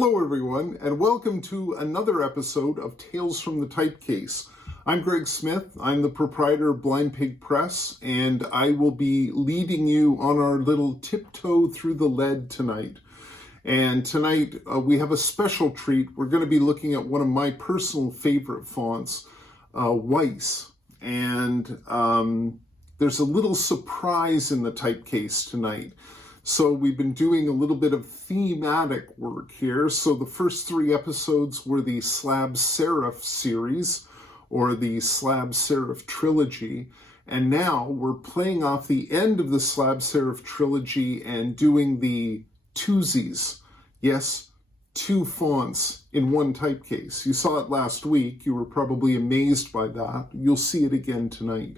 Hello everyone, and welcome to another episode of Tales from the Typecase. I'm Greg Smith, I'm the proprietor of Blind Pig Press, and I will be leading you on our little tiptoe through the lead tonight. And tonight we have a special treat. We're going to be looking at one of my personal favorite fonts, Weiss. And there's a little surprise in the Typecase tonight. So we've been doing a little bit of thematic work here. So the first 3 episodes were the Slab Serif series, or the Slab Serif trilogy. And now we're playing off the end of the Slab Serif trilogy and doing the twosies. Yes, 2 fonts in one typecase. You saw it last week. You were probably amazed by that. You'll see it again tonight.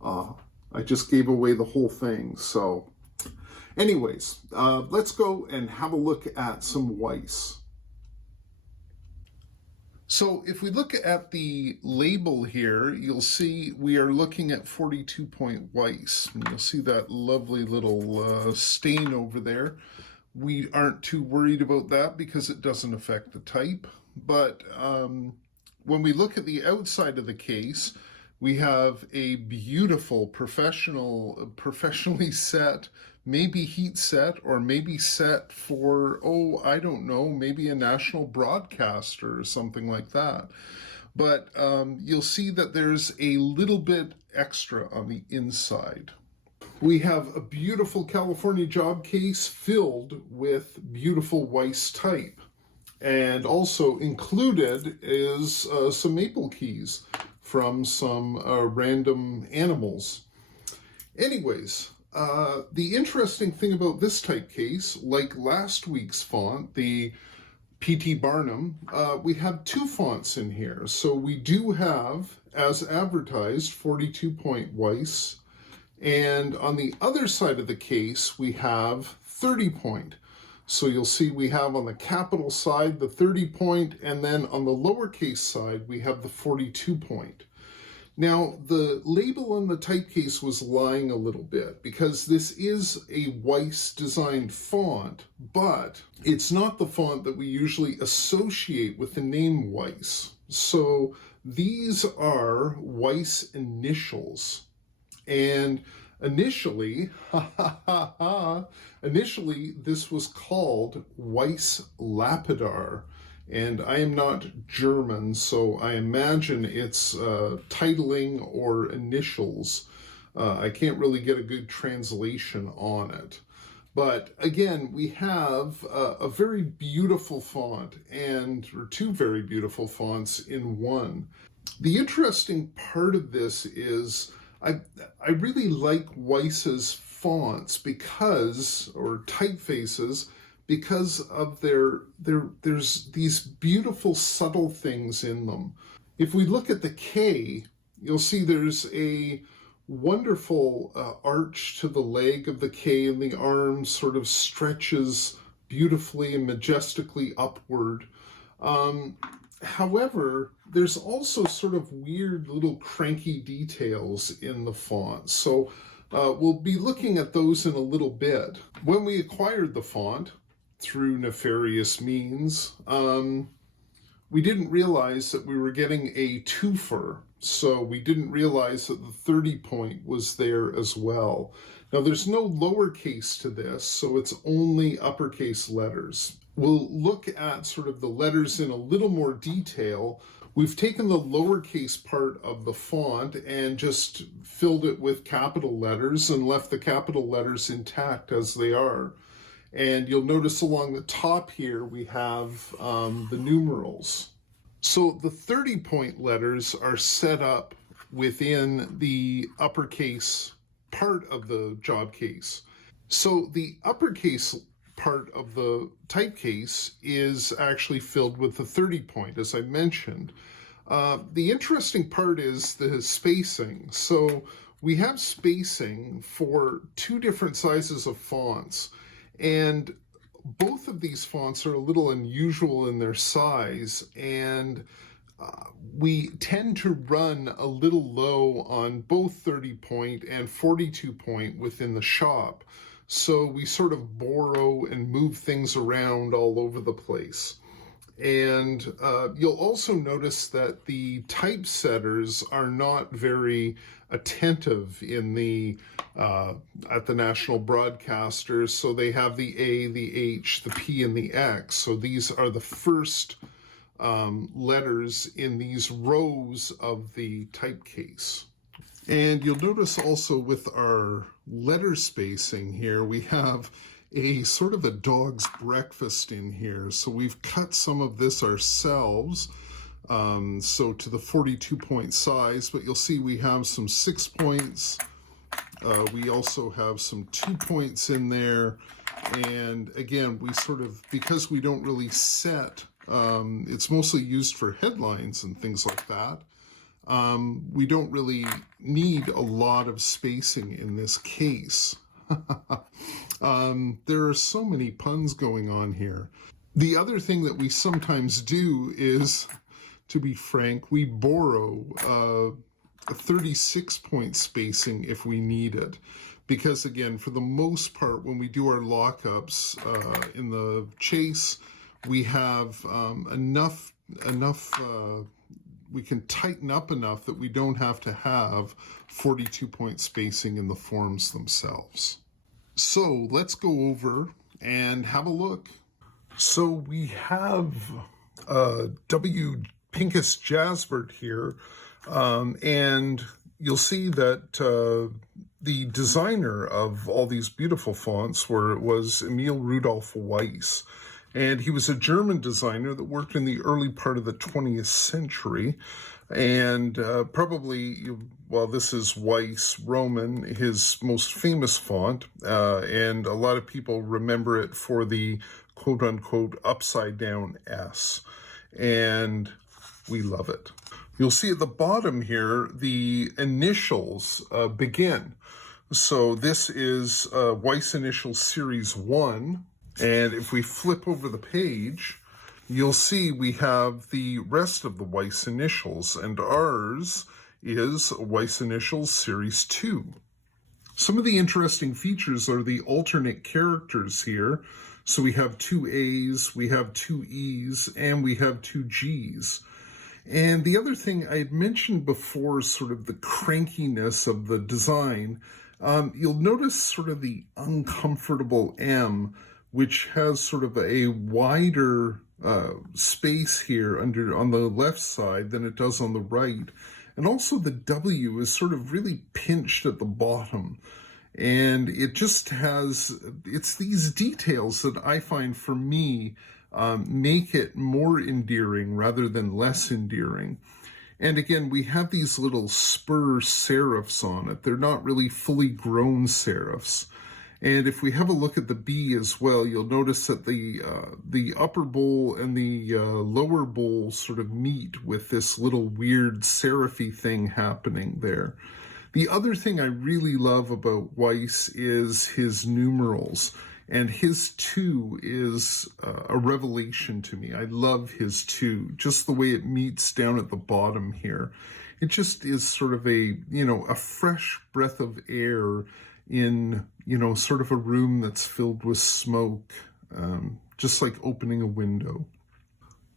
I just gave away the whole thing, so... Anyways, let's go and have a look at some Weiss. So if we look at the label here, you'll see we are looking at 42-point Weiss. And you'll see that lovely little stain over there. We aren't too worried about that because it doesn't affect the type. But when we look at the outside of the case, we have a beautiful professionally set, maybe heat set, or maybe set for, I don't know, maybe a national broadcaster or something like that. But you'll see that there's a little bit extra on the inside. We have a beautiful California job case filled with beautiful Weiss type. And also included is some maple keys from some random animals. Anyways, the interesting thing about this typecase, like last week's font, the P.T. Barnum, we have 2 fonts in here. So we do have, as advertised, 42-point Weiss. And on the other side of the case, we have 30-point. So you'll see we have on the capital side the 30-point, and then on the lowercase side we have the 42-point. Now, the label on the typecase was lying a little bit because this is a Weiss designed font, but it's not the font that we usually associate with the name Weiss. So these are Weiss Initials. And initially, initially this was called Weiss Lapidar, and I am not German, so I imagine it's titling or initials. I can't really get a good translation on it. But again, we have a very beautiful font, or 2 very beautiful fonts in one. The interesting part of this is I really like Weiss's fonts or typefaces, because of there's these beautiful subtle things in them. If we look at the K, you'll see there's a wonderful arch to the leg of the K, and the arm sort of stretches beautifully and majestically upward. However, there's also sort of weird little cranky details in the font. So we'll be looking at those in a little bit. When we acquired the font through nefarious means, we didn't realize that we were getting a twofer. So we didn't realize that the 30-point was there as well. Now there's no lowercase to this, so it's only uppercase letters. We'll look at sort of the letters in a little more detail. We've taken the lowercase part of the font and just filled it with capital letters and left the capital letters intact as they are. And you'll notice along the top here we have the numerals. So the 30-point letters are set up within the uppercase part of the job case. So the uppercase part of the typecase is actually filled with the 30-point, as I mentioned. The interesting part is the spacing. So we have spacing for 2 different sizes of fonts, and both of these fonts are a little unusual in their size, and we tend to run a little low on both 30-point and 42-point within the shop. So we sort of borrow and move things around all over the place. And you'll also notice that the typesetters are not very attentive in the at the national broadcaster. So they have the A, the H, the P, and the X. So these are the first letters in these rows of the typecase. And you'll notice also with our letter spacing here, we have a sort of a dog's breakfast in here. So we've cut some of this ourselves, so to the 42 point size, but you'll see we have some 6 points. We also have some 2 points in there. And again, we sort of, because we don't really set, it's mostly used for headlines and things like that. We don't really need a lot of spacing in this case. There are so many puns going on here. The other thing that we sometimes do is, to be frank, we borrow a 36 point spacing if we need it. Because again, for the most part, when we do our lockups in the chase, we have enough we can tighten up enough that we don't have to have 42 point spacing in the forms themselves. So let's go over and have a look. So we have W. Pincus Jasbert here, and you'll see that the designer of all these beautiful fonts was Emil Rudolf Weiss. And he was a German designer that worked in the early part of the 20th century. And well, this is Weiss Roman, his most famous font. And a lot of people remember it for the quote-unquote upside-down S. And we love it. You'll see at the bottom here, the initials begin. So this is Weiss Initials Series 1. And if we flip over the page, you'll see we have the rest of the Weiss Initials, and ours is Weiss Initials Series 2. Some of the interesting features are the alternate characters here. So we have 2 A's, we have 2 E's, and we have 2 G's. And the other thing I had mentioned before, sort of the crankiness of the design, you'll notice sort of the uncomfortable M, which has sort of a wider space here on the left side than it does on the right. And also the W is sort of really pinched at the bottom. And it just has, it's these details that I find, for me, make it more endearing rather than less endearing. And again, we have these little spur serifs on it. They're not really fully grown serifs. And if we have a look at the B as well, you'll notice that the upper bowl and the lower bowl sort of meet with this little weird serify thing happening there. The other thing I really love about Weiss is his numerals. And his 2 is a revelation to me. I love his 2, just the way it meets down at the bottom here. It just is sort of a fresh breath of air in, sort of a room that's filled with smoke, just like opening a window.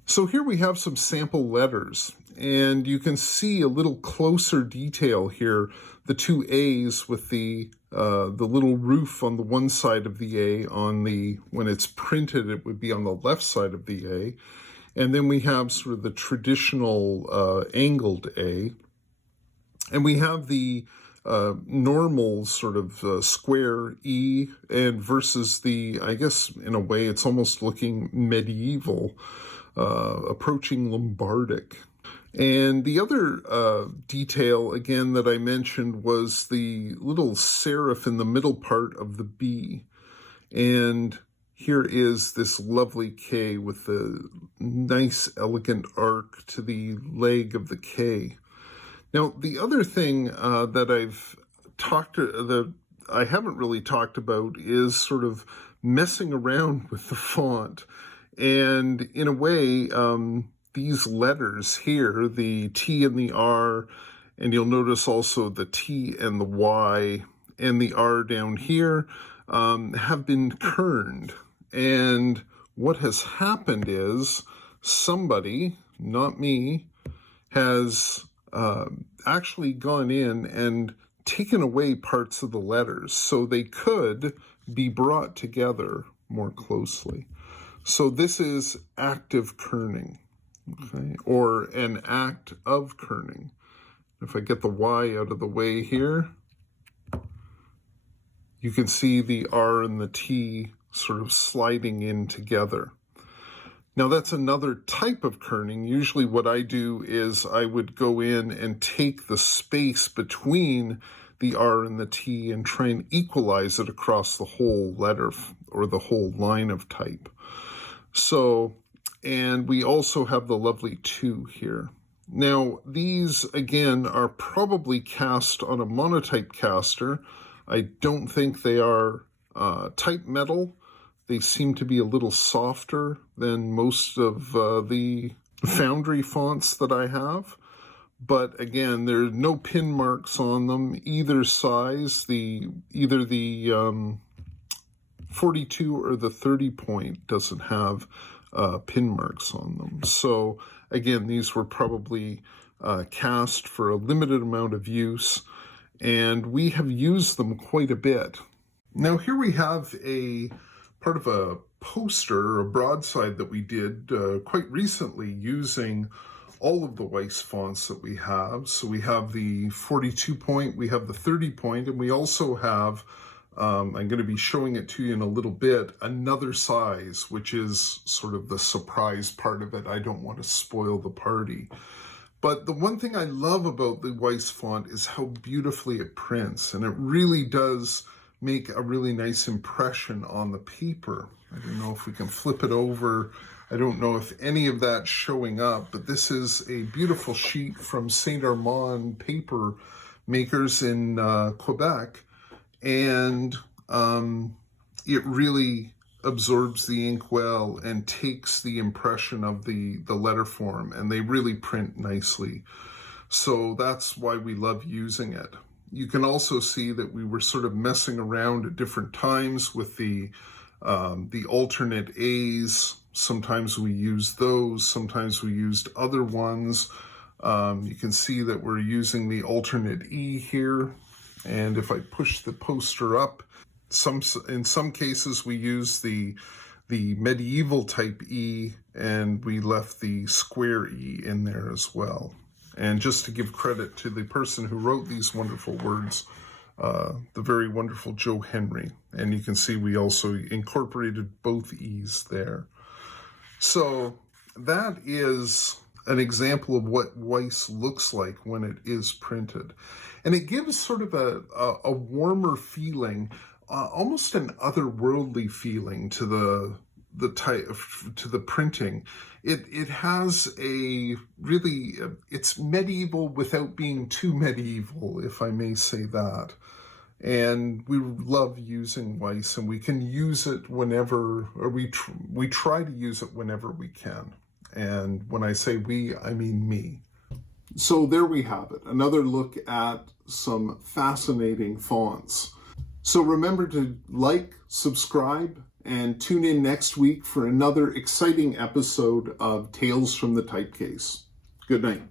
So here we have some sample letters, and you can see a little closer detail here. The 2 A's with the little roof on the one side of the A, when it's printed, it would be on the left side of the A. And then we have sort of the traditional angled A. And we have the normal sort of square E, and versus the, I guess in a way it's almost looking medieval, approaching Lombardic. And the other detail, again, that I mentioned was the little serif in the middle part of the B. And here is this lovely K with the nice, elegant arc to the leg of the K. Now, the other thing that I haven't really talked about is sort of messing around with the font. And in a way, these letters here, the T and the R, and you'll notice also the T and the Y and the R down here, have been kerned. And what has happened is, somebody, not me, has actually gone in and taken away parts of the letters so they could be brought together more closely. So this is active kerning, okay, or an act of kerning. If I get the Y out of the way here, you can see the R and the T sort of sliding in together. Now that's another type of kerning. Usually what I do is I would go in and take the space between the R and the T and try and equalize it across the whole letter or the whole line of type. So, and we also have the lovely 2 here. Now these again are probably cast on a monotype caster. I don't think they are type metal. They seem to be a little softer than most of the foundry fonts that I have. But again, there are no pin marks on them, either size. Either the 42 or the 30 point doesn't have pin marks on them. So again, these were probably cast for a limited amount of use, and we have used them quite a bit. Now here we have a part of a poster, a broadside that we did quite recently using all of the Weiss fonts that we have. So we have the 42 point, we have the 30 point, and we also have, I'm going to be showing it to you in a little bit, another size, which is sort of the surprise part of it. I don't want to spoil the party. But the one thing I love about the Weiss font is how beautifully it prints, and it really does make a really nice impression on the paper. I don't know if we can flip it over. I don't know if any of that's showing up, but this is a beautiful sheet from Saint Armand paper makers in Quebec, and it really absorbs the ink well and takes the impression of the letter form, and they really print nicely. So that's why we love using it. You can also see that we were sort of messing around at different times with the alternate A's. Sometimes we used those, sometimes we used other ones. You can see that we're using the alternate E here. And if I push the poster up, in some cases we use the medieval type E, and we left the square E in there as well. And just to give credit to the person who wrote these wonderful words, the very wonderful Joe Henry. And you can see we also incorporated both E's there. So that is an example of what Weiss looks like when it is printed. And it gives sort of a warmer feeling, almost an otherworldly feeling to the type, to the printing. It has a really, it's medieval without being too medieval, if I may say that. And we love using Weiss, and we can use it whenever, or we try to use it whenever we can. And when I say we, I mean me. So there we have it, another look at some fascinating fonts. So remember to like, subscribe, and tune in next week for another exciting episode of Tales from the Typecase. Good night.